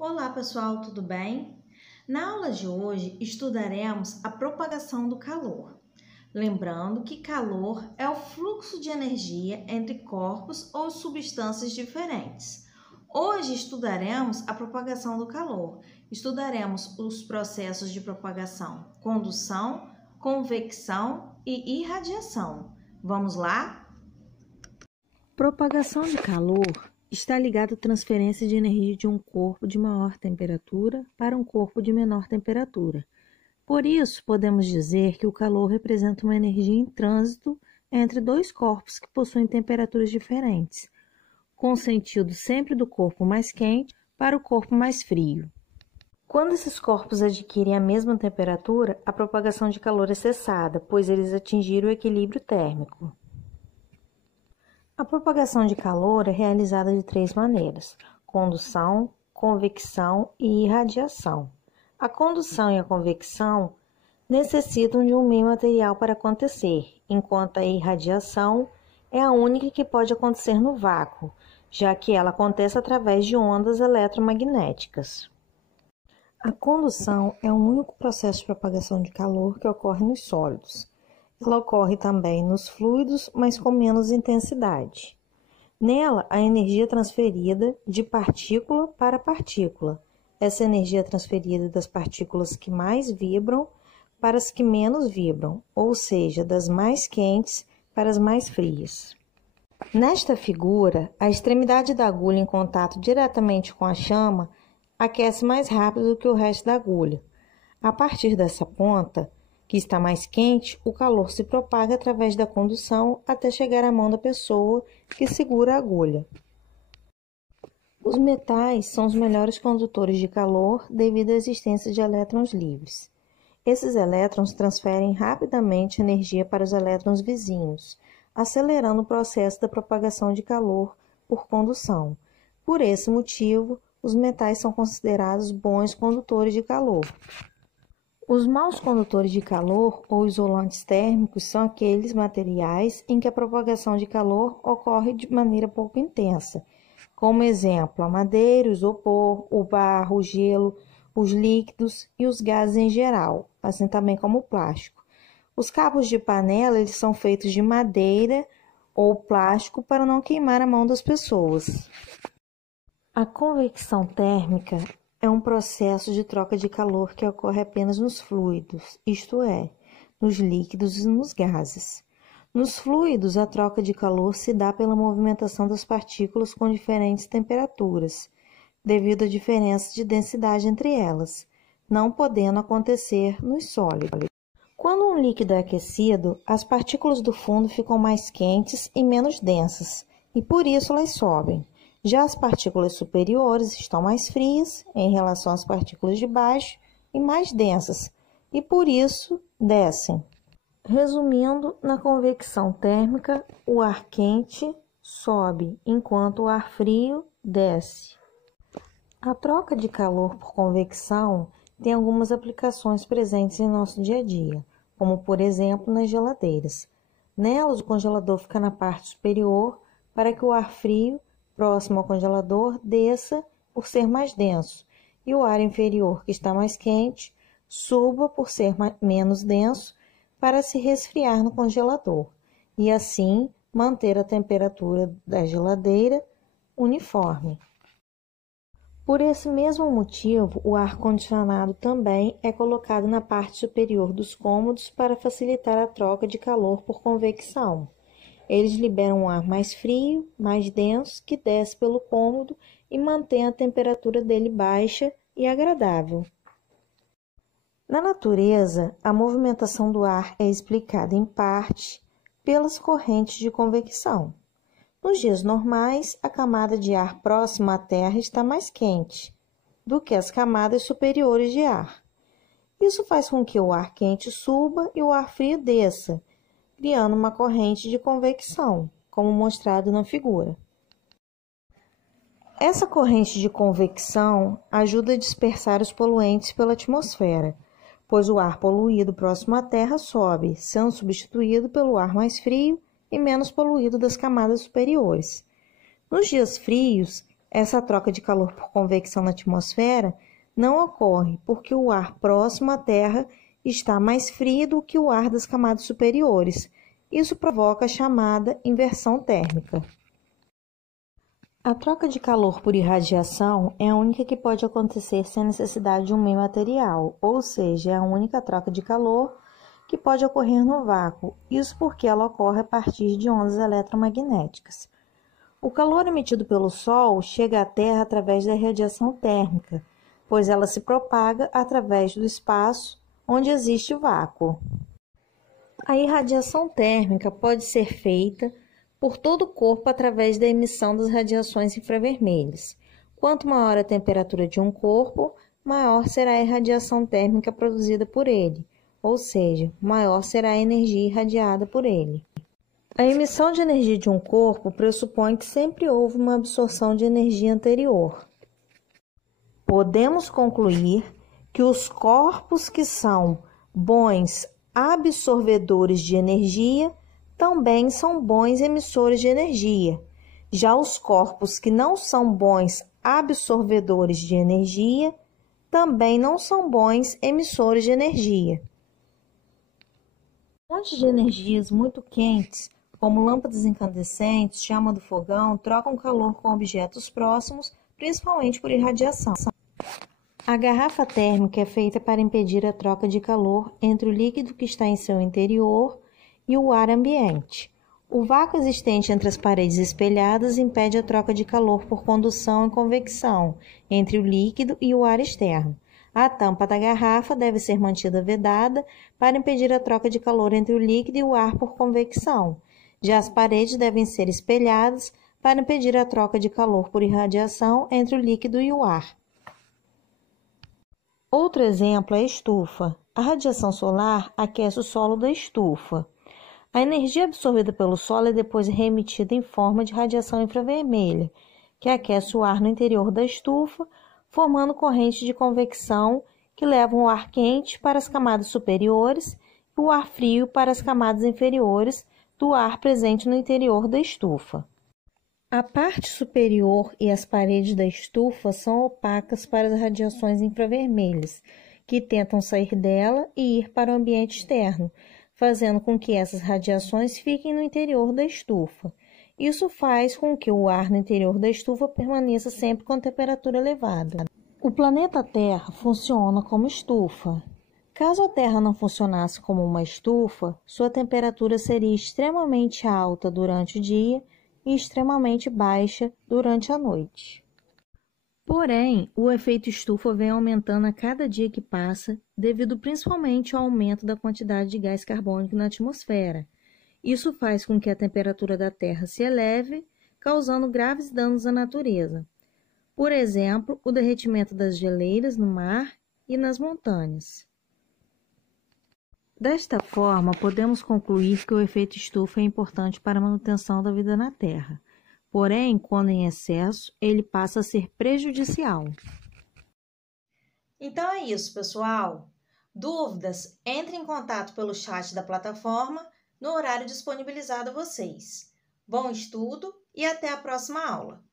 Olá pessoal, tudo bem? Na aula de hoje estudaremos a propagação do calor. Lembrando que calor é o fluxo de energia entre corpos ou substâncias diferentes. Hoje estudaremos a propagação do calor. Estudaremos os processos de propagação, condução, convecção e irradiação. Vamos lá? Propagação de calor está ligado à transferência de energia de um corpo de maior temperatura para um corpo de menor temperatura. Por isso, podemos dizer que o calor representa uma energia em trânsito entre dois corpos que possuem temperaturas diferentes, com sentido sempre do corpo mais quente para o corpo mais frio. Quando esses corpos adquirem a mesma temperatura, a propagação de calor é cessada, pois eles atingiram o equilíbrio térmico. A propagação de calor é realizada de três maneiras: condução, convecção e irradiação. A condução e a convecção necessitam de um meio material para acontecer, enquanto a irradiação é a única que pode acontecer no vácuo, já que ela acontece através de ondas eletromagnéticas. A condução é o único processo de propagação de calor que ocorre nos sólidos. Ela ocorre também nos fluidos, mas com menos intensidade. Nela, a energia é transferida de partícula para partícula. Essa energia é transferida das partículas que mais vibram para as que menos vibram, ou seja, das mais quentes para as mais frias. Nesta figura, a extremidade da agulha em contato diretamente com a chama aquece mais rápido do que o resto da agulha. A partir dessa ponta, que está mais quente, o calor se propaga através da condução até chegar à mão da pessoa que segura a agulha. Os metais são os melhores condutores de calor devido à existência de elétrons livres. Esses elétrons transferem rapidamente energia para os elétrons vizinhos, acelerando o processo da propagação de calor por condução. Por esse motivo, os metais são considerados bons condutores de calor. Os maus condutores de calor ou isolantes térmicos são aqueles materiais em que a propagação de calor ocorre de maneira pouco intensa, como exemplo, a madeira, o isopor, o barro, o gelo, os líquidos e os gases em geral, assim também como o plástico. Os cabos de panela eles são feitos de madeira ou plástico para não queimar a mão das pessoas. A convecção térmica é um processo de troca de calor que ocorre apenas nos fluidos, isto é, nos líquidos e nos gases. Nos fluidos, a troca de calor se dá pela movimentação das partículas com diferentes temperaturas, devido à diferença de densidade entre elas, não podendo acontecer nos sólidos. Quando um líquido é aquecido, as partículas do fundo ficam mais quentes e menos densas, e por isso elas sobem. Já as partículas superiores estão mais frias em relação às partículas de baixo e mais densas, e por isso descem. Resumindo, na convecção térmica, o ar quente sobe, enquanto o ar frio desce. A troca de calor por convecção tem algumas aplicações presentes em nosso dia a dia, como por exemplo nas geladeiras. Nelas, o congelador fica na parte superior para que o ar frio próximo ao congelador desça por ser mais denso e o ar inferior, que está mais quente, suba por ser menos denso para se resfriar no congelador e assim manter a temperatura da geladeira uniforme. Por esse mesmo motivo, o ar-condicionado também é colocado na parte superior dos cômodos para facilitar a troca de calor por convecção. Eles liberam um ar mais frio, mais denso, que desce pelo cômodo e mantém a temperatura dele baixa e agradável. Na natureza, a movimentação do ar é explicada em parte pelas correntes de convecção. Nos dias normais, a camada de ar próxima à Terra está mais quente do que as camadas superiores de ar. Isso faz com que o ar quente suba e o ar frio desça, criando uma corrente de convecção, como mostrado na figura. Essa corrente de convecção ajuda a dispersar os poluentes pela atmosfera, pois o ar poluído próximo à Terra sobe, sendo substituído pelo ar mais frio e menos poluído das camadas superiores. Nos dias frios, Essa troca de calor por convecção na atmosfera não ocorre porque o ar próximo à Terra está mais frio do que o ar das camadas superiores. Isso provoca a chamada inversão térmica. A troca de calor por irradiação é a única que pode acontecer sem necessidade de um meio material, ou seja, é a única troca de calor que pode ocorrer no vácuo, isso porque ela ocorre a partir de ondas eletromagnéticas. O calor emitido pelo Sol chega à Terra através da radiação térmica, pois ela se propaga através do espaço onde existe vácuo. A irradiação térmica pode ser feita por todo o corpo através da emissão das radiações infravermelhas. Quanto maior a temperatura de um corpo, maior será a irradiação térmica produzida por ele, ou seja, maior será a energia irradiada por ele. A emissão de energia de um corpo pressupõe que sempre houve uma absorção de energia anterior. Podemos concluir que os corpos que são bons absorvedores de energia também são bons emissores de energia. Já os corpos que não são bons absorvedores de energia também não são bons emissores de energia. Fontes de energias muito quentes, como lâmpadas incandescentes, chama do fogão, trocam calor com objetos próximos, principalmente por irradiação. A garrafa térmica é feita para impedir a troca de calor entre o líquido que está em seu interior e o ar ambiente. O vácuo existente entre as paredes espelhadas impede a troca de calor por condução e convecção entre o líquido e o ar externo. A tampa da garrafa deve ser mantida vedada para impedir a troca de calor entre o líquido e o ar por convecção. Já as paredes devem ser espelhadas para impedir a troca de calor por irradiação entre o líquido e o ar. Outro exemplo é a estufa. A radiação solar aquece o solo da estufa. A energia absorvida pelo solo é depois reemitida em forma de radiação infravermelha, que aquece o ar no interior da estufa, formando correntes de convecção que levam o ar quente para as camadas superiores e o ar frio para as camadas inferiores do ar presente no interior da estufa. A parte superior e as paredes da estufa são opacas para as radiações infravermelhas, que tentam sair dela e ir para o ambiente externo, fazendo com que essas radiações fiquem no interior da estufa. Isso faz com que o ar no interior da estufa permaneça sempre com temperatura elevada. O planeta Terra funciona como estufa. Caso a Terra não funcionasse como uma estufa, sua temperatura seria extremamente alta durante o dia e extremamente baixa durante a noite. Porém, o efeito estufa vem aumentando a cada dia que passa, devido principalmente ao aumento da quantidade de gás carbônico na atmosfera. Isso faz com que a temperatura da Terra se eleve, causando graves danos à natureza. Por exemplo, o derretimento das geleiras no mar e nas montanhas. Desta forma, podemos concluir que o efeito estufa é importante para a manutenção da vida na Terra. Porém, quando em excesso, ele passa a ser prejudicial. Então é isso, pessoal. Dúvidas? Entre em contato pelo chat da plataforma no horário disponibilizado a vocês. Bom estudo e até a próxima aula!